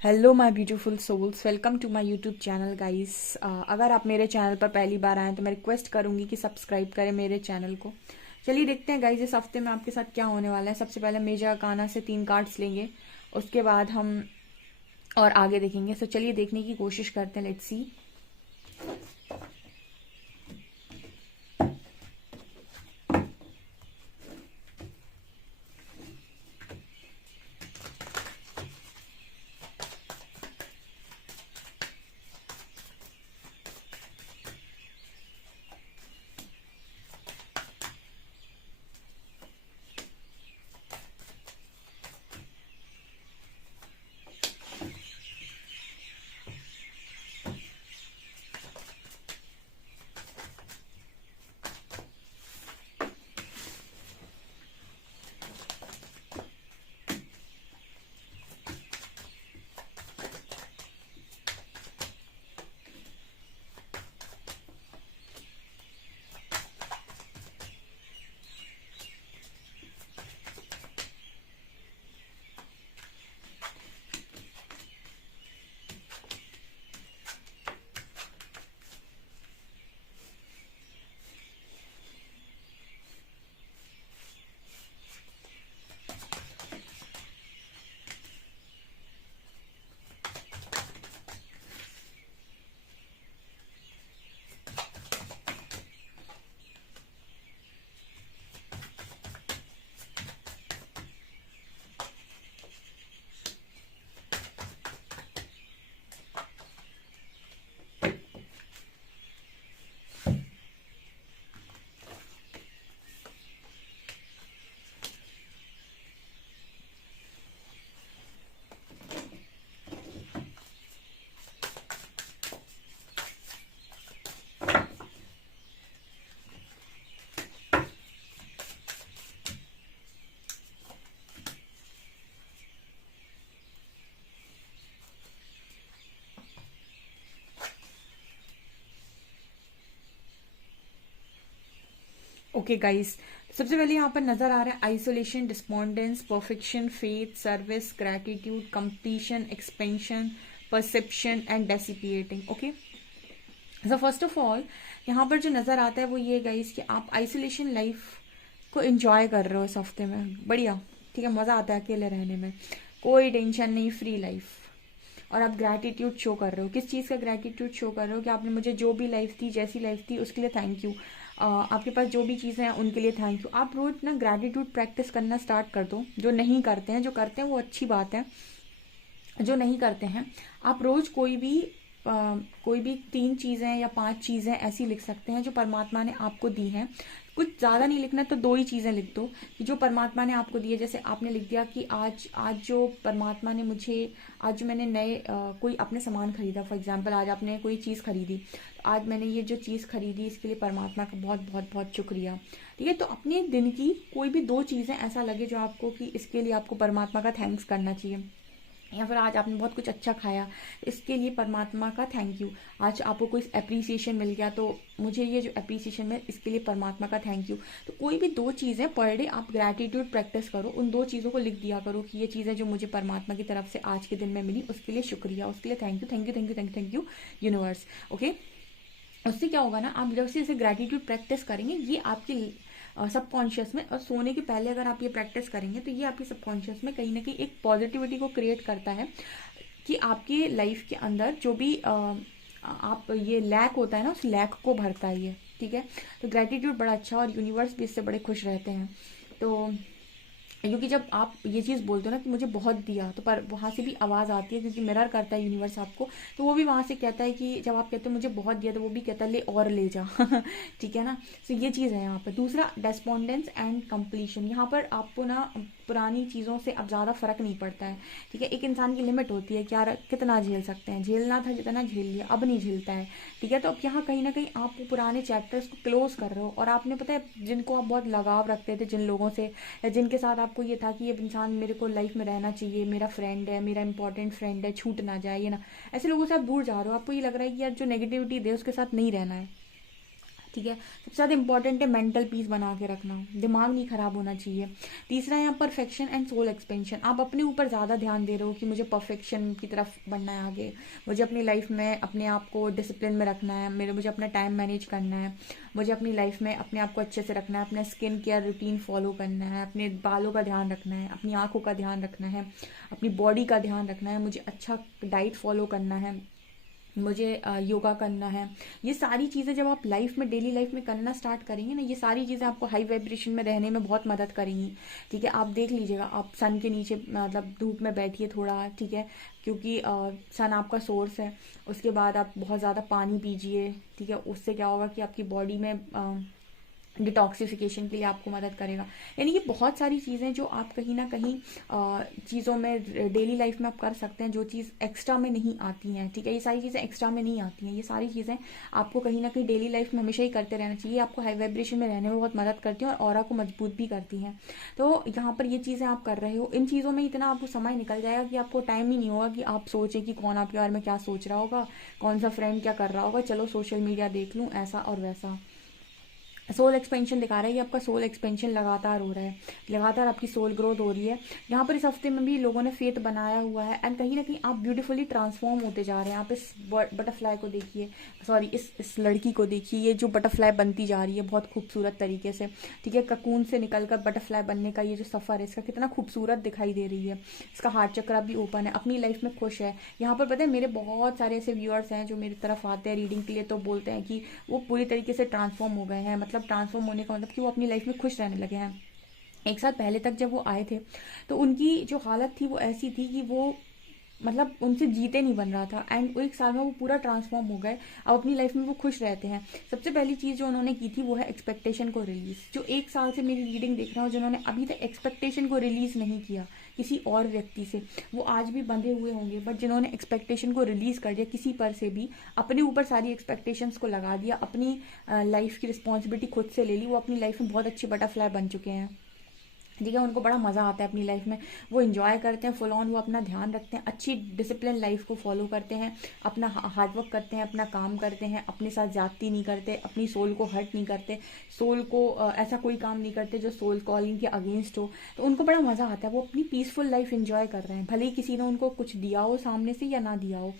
Hello my beautiful souls, welcome to my YouTube channel guys. अगर आप मेरे channel पर पहली बार आए तो मैं रिक्वेस्ट करूंगी कि सब्सक्राइब करें मेरे चैनल को। चलिए देखते हैं गाइस इस हफ्ते में आपके साथ क्या होने वाला है। सबसे पहले मेजा काना से 3 कार्ड्स लेंगे, उसके बाद हम और आगे देखेंगे। सो चलिए देखने की कोशिश करते हैं। Let's see. ओके गाइस, सबसे पहले यहाँ पर नजर आ रहा है isolation, despondence, perfection, faith, service, gratitude, completion, expansion, perception and dissipating. Okay, so first of all यहाँ पर जो नजर आता है वो ये गाइस कि आप आइसोलेशन लाइफ को एंजॉय कर रहे हो इस हफ्ते में। बढ़िया, ठीक है, मजा आता है अकेले रहने में, कोई टेंशन नहीं, फ्री लाइफ। और आप ग्रैटिट्यूड शो कर रहे हो। किस चीज़ का ग्रैटिट्यूड शो कर रहे हो? कि आपने मुझे जो भी लाइफ दी, जैसी लाइफ दी, उसके लिए थैंक यू। आपके पास जो भी चीज़ें हैं उनके लिए थैंक यू। आप रोज ना ग्रैटिट्यूड प्रैक्टिस करना स्टार्ट कर दो। जो नहीं करते हैं, जो करते हैं वो अच्छी बात है, जो नहीं करते हैं आप रोज कोई भी 3 चीज़ें या 5 चीज़ें ऐसी लिख सकते हैं जो परमात्मा ने आपको दी हैं। कुछ ज़्यादा नहीं लिखना, तो 2 ही चीज़ें लिख दो कि जो परमात्मा ने आपको दी है। जैसे आपने लिख दिया कि आज आज जो परमात्मा ने मुझे, आज जो मैंने कोई आपने सामान खरीदा, फॉर एग्जांपल आज आपने कोई चीज़ खरीदी, तो आज मैंने ये जो चीज़ खरीदी इसके लिए परमात्मा का बहुत बहुत बहुत शुक्रिया। ठीक है, तो अपने दिन की कोई भी 2 चीज़ें ऐसा लगे जो आपको कि इसके लिए आपको परमात्मा का थैंक्स करना चाहिए। या फिर आज आपने बहुत कुछ अच्छा खाया, इसके लिए परमात्मा का थैंक यू। आज आपको कोई अप्रिसिएशन मिल गया, तो मुझे ये जो अप्रिसिएशन में, इसके लिए परमात्मा का थैंक यू। तो कोई भी 2 चीज़ें पर डे आप ग्रैटिट्यूड प्रैक्टिस करो, उन 2 चीज़ों को लिख दिया करो कि ये चीज़ें जो मुझे परमात्मा की तरफ से आज के दिन में मिली, उसके लिए शुक्रिया, उसके लिए thank you, thank you, thank you, thank you, thank you universe. Okay, उससे क्या होगा ना, आप जब से इसे ग्रैटिट्यूड प्रैक्टिस करेंगे, ये आपकी सबकॉन्शियस में, और सोने के पहले अगर आप ये प्रैक्टिस करेंगे तो ये आपके सबकॉन्शियस में कहीं ना कहीं एक पॉजिटिविटी को क्रिएट करता है कि आपकी लाइफ के अंदर जो भी आप ये लैक होता है ना, उस लैक को भरता है ये। ठीक है, तो ग्रेटिट्यूड बड़ा अच्छा, और यूनिवर्स भी इससे बड़े खुश रहते हैं। तो क्योंकि जब आप ये चीज़ बोलते हो ना कि मुझे बहुत दिया, तो पर वहाँ से भी आवाज़ आती है, क्योंकि मिरर करता है यूनिवर्स आपको। तो वो भी वहाँ से कहता है कि जब आप कहते हो मुझे बहुत दिया, तो वो भी कहता है ले और ले जा। ठीक है ना। तो ये चीज़ है यहाँ पर। दूसरा, डेस्पॉन्डेंस एंड कंप्लीशन। यहाँ पर आपको ना पुरानी चीज़ों से अब ज़्यादा फर्क नहीं पड़ता है। ठीक है, एक इंसान की लिमिट होती है कि यार कितना झेल सकते हैं, झेलना था जितना झेल लिया, अब नहीं झेलता है। ठीक है, तो अब यहाँ कहीं ना कहीं आप वो पुराने चैप्टर्स को क्लोज कर रहे हो। और आपने पता है, जिनको आप बहुत लगाव रखते थे, जिन लोगों से, जिनके साथ आपको ये था कि ये इंसान मेरे को लाइफ में रहना चाहिए, मेरा फ्रेंड है, मेरा इंपॉर्टेंट फ्रेंड है, छूट ना जाए, ये ना, ऐसे लोगों से आप दूर जा रहे हो। आपको ये लग रहा है कि यार जो नेगेटिविटी दे उसके साथ नहीं रहना है। ठीक है। सबसे ज़्यादा इंपॉर्टेंट है मेंटल पीस बना के रखना, दिमाग नहीं खराब होना चाहिए। तीसरा है यहाँ परफेक्शन एंड सोल एक्सपेंशन। आप अपने ऊपर ज़्यादा ध्यान दे रहे हो कि मुझे परफेक्शन की तरफ बढ़ना है आगे, मुझे अपनी लाइफ में अपने आप को डिसिप्लिन में रखना है, मुझे अपना टाइम मैनेज करना है, मुझे अपनी लाइफ में अपने आप को अच्छे से रखना है, अपना स्किन केयर रूटीन फॉलो करना है, अपने बालों का ध्यान रखना है, अपनी आँखों का ध्यान रखना है, अपनी बॉडी का ध्यान रखना है, मुझे अच्छा डाइट फॉलो करना है, मुझे योगा करना है। ये सारी चीज़ें जब आप लाइफ में डेली लाइफ में करना स्टार्ट करेंगे ना, ये सारी चीज़ें आपको हाई वाइब्रेशन में रहने में बहुत मदद करेंगी। ठीक है, आप देख लीजिएगा, आप सन के नीचे मतलब धूप में बैठिए थोड़ा, ठीक है, क्योंकि सन आपका सोर्स है। उसके बाद आप बहुत ज़्यादा पानी पीजिए, ठीक है, उससे क्या होगा कि आपकी बॉडी में डिटॉक्सिफिकेशन के लिए आपको मदद करेगा। यानी कि बहुत सारी चीज़ें जो आप कहीं ना कहीं चीज़ों में डेली लाइफ में आप कर सकते हैं, जो चीज़ एक्स्ट्रा में नहीं आती हैं। ठीक है, ये सारी चीज़ें एक्स्ट्रा में नहीं आती हैं, ये सारी चीज़ें आपको कहीं ना कहीं डेली लाइफ में हमेशा ही करते रहना चाहिए। आपको हाई वाइब्रेशन में रहने में बहुत मदद करती हैं और ऑरा को मजबूत भी करती हैं। तो यहाँ पर ये चीज़ें आप कर रहे हो, इन चीज़ों में इतना आपको समय निकल जाएगा कि आपको टाइम ही नहीं होगा कि आप सोचें कि कौन आपके बारे में क्या सोच रहा होगा, कौन सा फ्रेंड क्या कर रहा होगा, चलो सोशल मीडिया देख लूँ, ऐसा और वैसा। सोल एक्सपेंशन दिखा रहा है कि आपका सोल एक्सपेंशन लगातार हो रहा है, लगातार आपकी सोल ग्रोथ हो रही है। यहाँ पर इस हफ्ते में भी लोगों ने फेथ बनाया हुआ है एंड कहीं ना कहीं आप ब्यूटीफुली ट्रांसफॉर्म होते जा रहे हैं। आप इस बटरफ्लाई को देखिए, सॉरी इस लड़की को देखिए, ये जो बटरफ्लाई बनती जा रही है बहुत खूबसूरत तरीके से। ठीक है, ककून से निकलकर बटरफ्लाई बनने का ये जो सफ़र है, इसका कितना खूबसूरत दिखाई दे रही है। इसका हार्ट चक्र भी ओपन है, अपनी लाइफ में खुश है। यहाँ पर पता है मेरे बहुत सारे ऐसे व्यूअर्स हैं जो मेरी तरफ आते हैं रीडिंग के लिए, तो बोलते हैं कि वो पूरी तरीके से ट्रांसफॉर्म हो गए हैं। मतलब ट्रांसफॉर्म होने का मतलब कि वो अपनी लाइफ में खुश रहने लगे हैं। एक साल पहले तक जब वो आए थे तो उनकी जो हालत थी वो ऐसी थी कि वो मतलब उनसे जीते नहीं बन रहा था, एंड वो एक साल में वो पूरा ट्रांसफॉर्म हो गए। अब अपनी लाइफ में वो खुश रहते हैं। सबसे पहली चीज़ जो उन्होंने की थी वो है एक्सपेक्टेशन को रिलीज। जो एक साल से मेरी रीडिंग देख रहा हूँ, जिन्होंने अभी तक एक्सपेक्टेशन को रिलीज नहीं किया किसी और व्यक्ति से, वो आज भी बंधे हुए होंगे, बट जिन्होंने एक्सपेक्टेशन को रिलीज कर दिया किसी पर से भी, अपने ऊपर सारी एक्सपेक्टेशंस को लगा दिया, अपनी लाइफ की रिस्पॉन्सिबिलिटी खुद से ले ली, वो अपनी लाइफ में बहुत अच्छी बटरफ्लाई बन चुके हैं। ठीक है, उनको बड़ा मज़ा आता है अपनी लाइफ में, वो इन्जॉय करते हैं फुल ऑन, वो अपना ध्यान रखते हैं, अच्छी डिसिप्लिन लाइफ को फॉलो करते हैं, अपना हार्डवर्क करते हैं, अपना काम करते हैं, अपने साथ ज्यादती नहीं करते, अपनी सोल को हर्ट नहीं करते, सोल को ऐसा कोई काम नहीं करते जो सोल कॉलिंग के अगेंस्ट हो। तो उनको बड़ा मज़ा आता है, वो अपनी पीसफुल लाइफ इन्जॉय कर रहे हैं, भले ही किसी ने उनको कुछ दिया हो सामने से या ना दिया हो।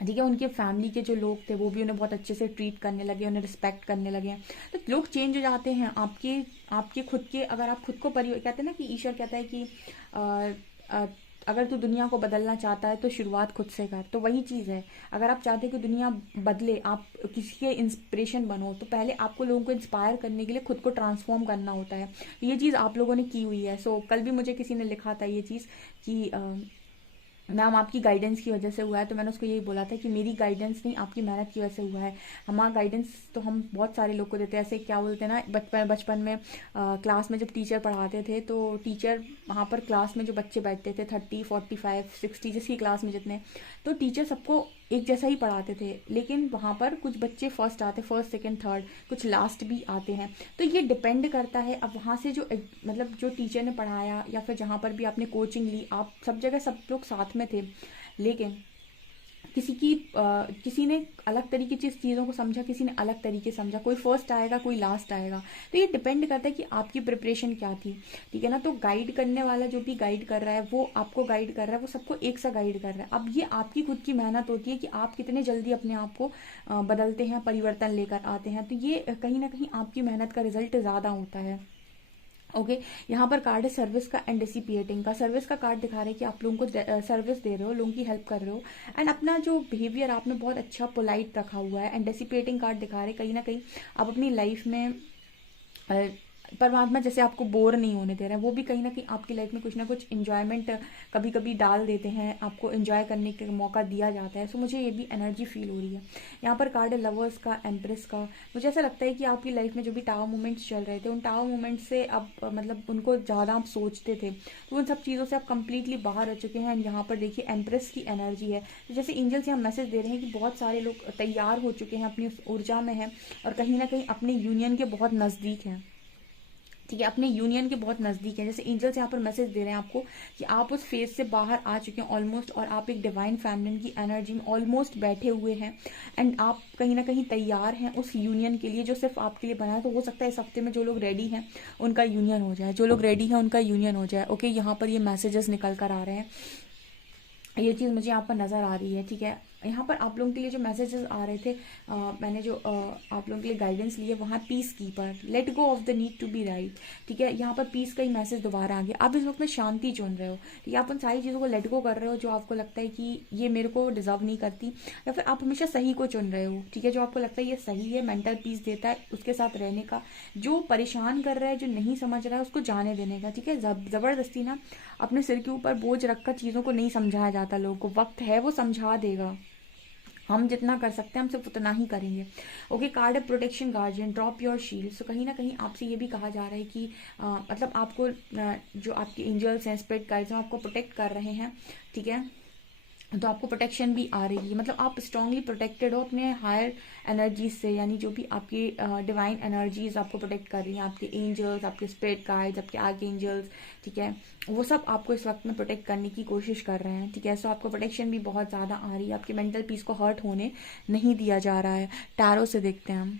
ठीक है, उनके फैमिली के जो लोग थे वो भी उन्हें बहुत अच्छे से ट्रीट करने लगे, उन्हें रिस्पेक्ट करने लगे। तो लोग चेंज हो जाते हैं। आपके खुद के, अगर आप खुद को कहते हैं ना कि ईश्वर कहता है कि आ, आ, अगर तू दुनिया को बदलना चाहता है तो शुरुआत खुद से कर। तो वही चीज़ है, अगर आप चाहते हैं कि दुनिया बदले, आप किसी के इंस्पिरेशन बनो, तो पहले आपको लोगों को इंस्पायर करने के लिए खुद को ट्रांसफॉर्म करना होता है। ये चीज़ आप लोगों ने की हुई है। सो कल भी मुझे किसी ने लिखा था ये चीज़ कि मैम आपकी गाइडेंस की वजह से हुआ है, तो मैंने उसको यही बोला था कि मेरी गाइडेंस नहीं, आपकी मेहनत की वजह से हुआ है। हमारा गाइडेंस तो हम बहुत सारे लोग को देते हैं, ऐसे क्या बोलते हैं ना, बचपन में क्लास में जब टीचर पढ़ाते थे तो टीचर वहाँ पर क्लास में जो बच्चे बैठते थे 30, 45, 60 जिसकी क्लास में जितने, तो टीचर सबको एक जैसा ही पढ़ाते थे, लेकिन वहाँ पर कुछ बच्चे फर्स्ट आते, फर्स्ट सेकंड थर्ड, कुछ लास्ट भी आते हैं। तो ये डिपेंड करता है अब वहाँ से जो मतलब जो टीचर ने पढ़ाया या फिर जहाँ पर भी आपने कोचिंग ली, आप सब जगह सब लोग साथ में थे, लेकिन किसी ने अलग तरीके से चीज़ों को समझा, किसी ने अलग तरीके से समझा, कोई फर्स्ट आएगा कोई लास्ट आएगा। तो ये डिपेंड करता है कि आपकी प्रिपरेशन क्या थी। ठीक है ना, तो गाइड करने वाला जो भी गाइड कर रहा है वो आपको गाइड कर रहा है, वो सबको एक सा गाइड कर रहा है। अब ये आपकी खुद की मेहनत होती है कि आप कितने जल्दी अपने आप को बदलते हैं, परिवर्तन लेकर आते हैं। तो ये कहीं ना कहीं आपकी मेहनत का रिजल्ट ज़्यादा होता है। ओके, यहाँ पर कार्ड है सर्विस का एंड डिसिपिएटिंग का। सर्विस का कार्ड दिखा रहे हैं कि आप लोगों को सर्विस दे रहे हो, लोगों की हेल्प कर रहे हो, एंड अपना जो बिहेवियर आपने बहुत अच्छा पोलाइट रखा हुआ है। एंड डिसिपिएटिंग कार्ड दिखा रहे हैं कहीं ना कहीं आप अपनी लाइफ में परमात्मा जैसे आपको बोर नहीं होने दे रहा है, वो भी कहीं ना कहीं आपकी लाइफ में कुछ ना कुछ इंजॉयमेंट कभी कभी डाल देते हैं, आपको इंजॉय करने का मौका दिया जाता है। सो मुझे ये भी एनर्जी फील हो रही है। यहाँ पर कार्ड है लवर्स का, एम्प्रेस का। मुझे ऐसा लगता है कि आपकी लाइफ में जो भी टावर मोमेंट्स चल रहे थे, उन टावर मोमेंट्स से अब मतलब उनको ज़्यादा आप सोचते थे, तो उन सब चीज़ों से आप कंप्लीटली बाहर रह चुके हैं। यहाँ पर देखिए एम्प्रेस की एनर्जी है, तो जैसे एंजल्स यहाँ मैसेज दे रहे हैं कि बहुत सारे लोग तैयार हो चुके हैं, अपनी उस ऊर्जा में हैं और कहीं ना कहीं अपने यूनियन के बहुत नज़दीक हैं। ठीक है, अपने यूनियन के बहुत नज़दीक है। जैसे एंजल्स यहाँ पर मैसेज दे रहे हैं आपको कि आप उस फेज से बाहर आ चुके हैं ऑलमोस्ट, और आप एक डिवाइन फेमिनिन की एनर्जी में ऑलमोस्ट बैठे हुए हैं, एंड आप कहीं ना कहीं तैयार हैं उस यूनियन के लिए जो सिर्फ आपके लिए बना है। तो हो सकता है इस हफ्ते में जो लोग रेडी हैं उनका यूनियन हो जाए, जो लोग रेडी हैं उनका यूनियन हो जाए। ओके, यहाँ पर ये मैसेजेस निकल कर आ रहे हैं, ये चीज़ मुझे यहाँ पर नज़र आ रही है। ठीक है, यहाँ पर आप लोगों के लिए जो मैसेजेस आ रहे थे, मैंने जो आप लोगों के लिए गाइडेंस ली है, वहाँ peacekeeper, let go of the need to be right. ठीक है, यहाँ पर पीस का ही मैसेज दोबारा आ गया। आप इस वक्त में शांति चुन रहे हो, ठीक है, आप उन सारी चीज़ों को लेट गो कर रहे हो जो आपको लगता है कि ये मेरे को डिजर्व नहीं करती, या फिर आप हमेशा सही को चुन रहे हो। ठीक है, जो आपको लगता है ये सही है, मेंटल पीस देता है, उसके साथ रहने का। जो परेशान कर रहा है, जो नहीं समझ रहा है, उसको जाने देने का। ठीक है, ज़बरदस्ती ना अपने सिर के ऊपर बोझ रखकर चीज़ों को नहीं समझाया जाता लोगों को। वक्त है वो समझा देगा, हम जितना कर सकते हैं हम सिर्फ उतना ही करेंगे। ओके, कार्ड है protection guardian, drop your shield. So कहीं ना कहीं आपसे ये भी कहा जा रहा है कि मतलब आपको जो आपके एंजल्स हैं, स्पिरिट गाइड्स हैं, आपको प्रोटेक्ट कर रहे हैं। ठीक है, तो आपको प्रोटेक्शन भी आ रही है, मतलब आप स्ट्रांगली प्रोटेक्टेड हो अपने हायर एनर्जीज से, यानी जो भी आपकी डिवाइन एनर्जीज आपको प्रोटेक्ट कर रही हैं, आपके एंजल्स, आपके स्पिरिट गाइड्स, आपके आर्क एंजल्स। ठीक है, वो सब आपको इस वक्त में प्रोटेक्ट करने की कोशिश कर रहे हैं। ठीक है, सो आपको प्रोटेक्शन भी बहुत ज़्यादा आ रही है, आपके मेंटल पीस को हर्ट होने नहीं दिया जा रहा है। टैरो से देखते हैं हम।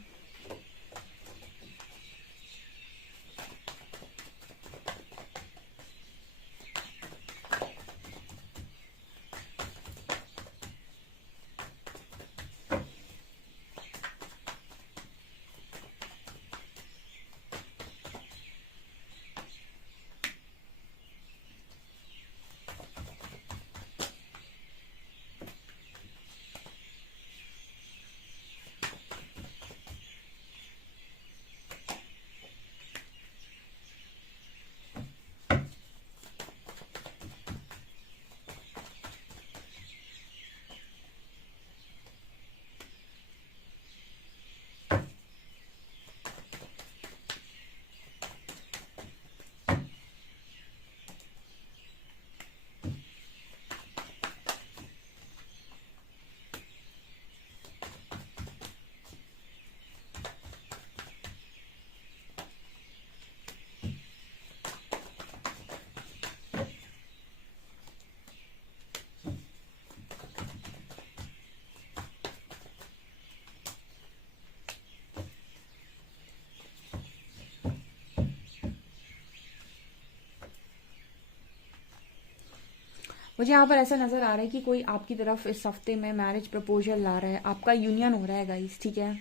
मुझे यहाँ पर ऐसा नजर आ रहा है कि कोई आपकी तरफ इस हफ्ते में मैरिज प्रपोजल ला रहा है, आपका यूनियन हो रहा है गाइस। ठीक है,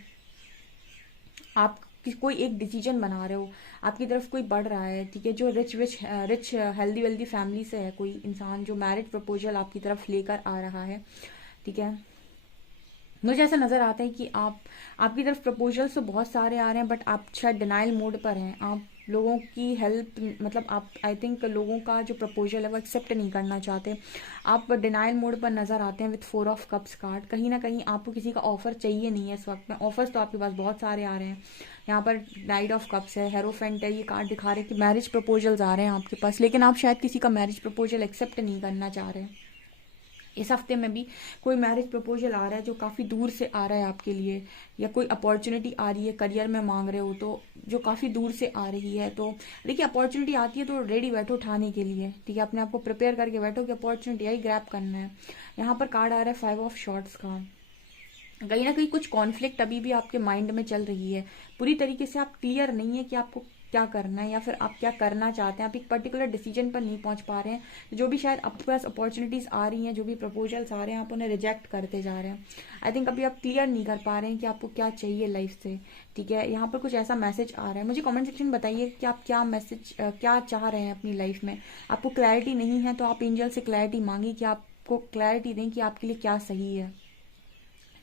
आप कोई एक डिसीजन बना रहे हो, आपकी तरफ कोई बढ़ रहा है। ठीक है, जो रिच हेल्दी वेल्दी फैमिली से है कोई इंसान जो मैरिज प्रपोजल आपकी तरफ लेकर आ रहा है। ठीक है, मुझे ऐसा नजर आता है कि आपकी तरफ प्रपोजल्स तो बहुत सारे आ रहे हैं, बट आप शायद डिनाइल मोड पर हैं। आप लोगों की हेल्प, मतलब आप आई थिंक लोगों का जो प्रपोजल है वो एक्सेप्ट नहीं करना चाहते। आप डिनाइल मोड पर नजर आते हैं विथ 4 ऑफ कप्स कार्ड। कहीं ना कहीं आपको किसी का ऑफर चाहिए नहीं है इस वक्त में। ऑफर्स तो आपके पास बहुत सारे आ रहे हैं। यहाँ पर नाइट ऑफ कप्स है, हेरोफेंट है, ये कार्ड दिखा रहे हैं कि मैरिज प्रपोजल्स आ रहे हैं आपके पास, लेकिन आप शायद किसी का मैरिज प्रपोजल एक्सेप्ट नहीं करना चाह रहे हैं। इस हफ्ते में भी कोई मैरिज प्रपोजल आ रहा है जो काफ़ी दूर से आ रहा है आपके लिए, या कोई अपॉर्चुनिटी आ रही है, करियर में मांग रहे हो तो, जो काफ़ी दूर से आ रही है। तो देखिए, अपॉर्चुनिटी आती है तो रेडी बैठो उठाने के लिए। ठीक है, अपने आप को प्रिपेयर करके बैठो कि अपॉर्चुनिटी आई, ग्रैब करना है। यहाँ पर कार्ड आ रहा है 5 ऑफ शॉर्ट्स का। कहीं ना कहीं कुछ कॉन्फ्लिक्ट अभी भी आपके माइंड में चल रही है, पूरी तरीके से आप क्लियर नहीं है कि आपको क्या करना है, या फिर आप क्या करना चाहते हैं। आप एक पर्टिकुलर डिसीजन पर नहीं पहुंच पा रहे हैं। जो भी शायद आपके पास अपॉर्चुनिटीज आ रही हैं, जो भी प्रपोजल्स आ रहे हैं, आप उन्हें रिजेक्ट करते जा रहे हैं। आई थिंक अभी आप क्लियर नहीं कर पा रहे हैं कि आपको क्या चाहिए लाइफ से। ठीक है, यहाँ पर कुछ ऐसा मैसेज आ रहा है। मुझे कमेंट सेक्शन में बताइए कि आप क्या मैसेज क्या चाह रहे हैं अपनी लाइफ में। आपको क्लैरिटी नहीं है तो आप एंजल से क्लैरिटी मांगिए कि आपको क्लैरिटी दें कि आपके लिए क्या सही है।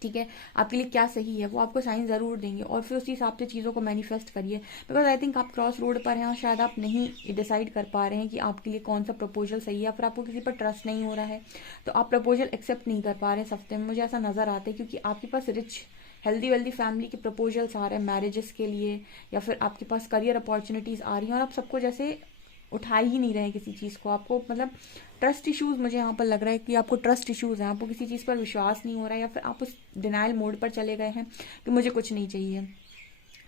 ठीक है, आपके लिए क्या सही है वो आपको साइन ज़रूर देंगे, और फिर उसी हिसाब से चीज़ों को मैनिफेस्ट करिए। बिकॉज आई थिंक आप क्रॉस रोड पर हैं और शायद आप नहीं डिसाइड कर पा रहे हैं कि आपके लिए कौन सा प्रपोजल सही है, या फिर आपको किसी पर ट्रस्ट नहीं हो रहा है तो आप प्रपोजल एक्सेप्ट नहीं कर पा रहे हैं इस हफ्ते में। मुझे ऐसा नज़र आता है क्योंकि आपके पास रिच हेल्दी वेल्दी फैमिली के प्रपोजल्स आ रहे हैं मैरिजेस के लिए, या फिर आपके पास करियर अपॉर्चुनिटीज़ आ रही हैं, और आप सबको जैसे उठा ही नहीं रहे किसी चीज़ को। आपको मतलब ट्रस्ट इश्यूज, मुझे यहाँ पर लग रहा है कि आपको ट्रस्ट इश्यूज हैं, आपको किसी चीज़ पर विश्वास नहीं हो रहा है, या फिर आप उस डिनाइल मोड पर चले गए हैं कि मुझे कुछ नहीं चाहिए।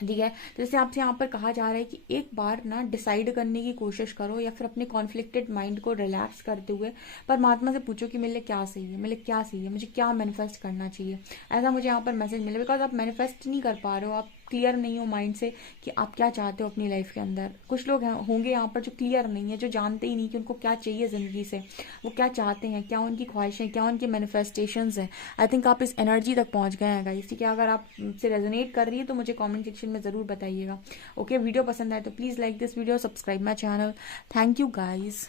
ठीक है। तो जैसे आपसे यहाँ पर कहा जा रहा है कि एक बार ना डिसाइड करने की कोशिश करो, या फिर अपने कॉन्फ्लिक्टेड माइंड को रिलैक्स करते हुए परमात्मा से पूछो कि मेरे लिए क्या सही है, मेरे लिए क्या सही है, मुझे क्या मैनिफेस्ट करना चाहिए। ऐसा मुझे यहाँ पर मैसेज मिला, बिकॉज आप मैनिफेस्ट नहीं कर पा रहे हो, आप क्लियर नहीं हो माइंड से कि आप क्या चाहते हो अपनी लाइफ के अंदर। कुछ लोग होंगे यहाँ पर जो क्लियर नहीं है, जो जानते ही नहीं कि उनको क्या चाहिए ज़िंदगी से, वो क्या चाहते हैं, क्या उनकी ख्वाहिशें, क्या उनकी मैनिफेस्टेशंस हैं। आई थिंक आप इस एनर्जी तक पहुंच गए हैं गाइस। ठीक है, अगर आप से रेजोनेट कर रही है तो मुझे कमेंट सेक्शन में ज़रूर बताइएगा। ओके, वीडियो पसंद आए तो please like this video, subscribe my channel. Thank you guys.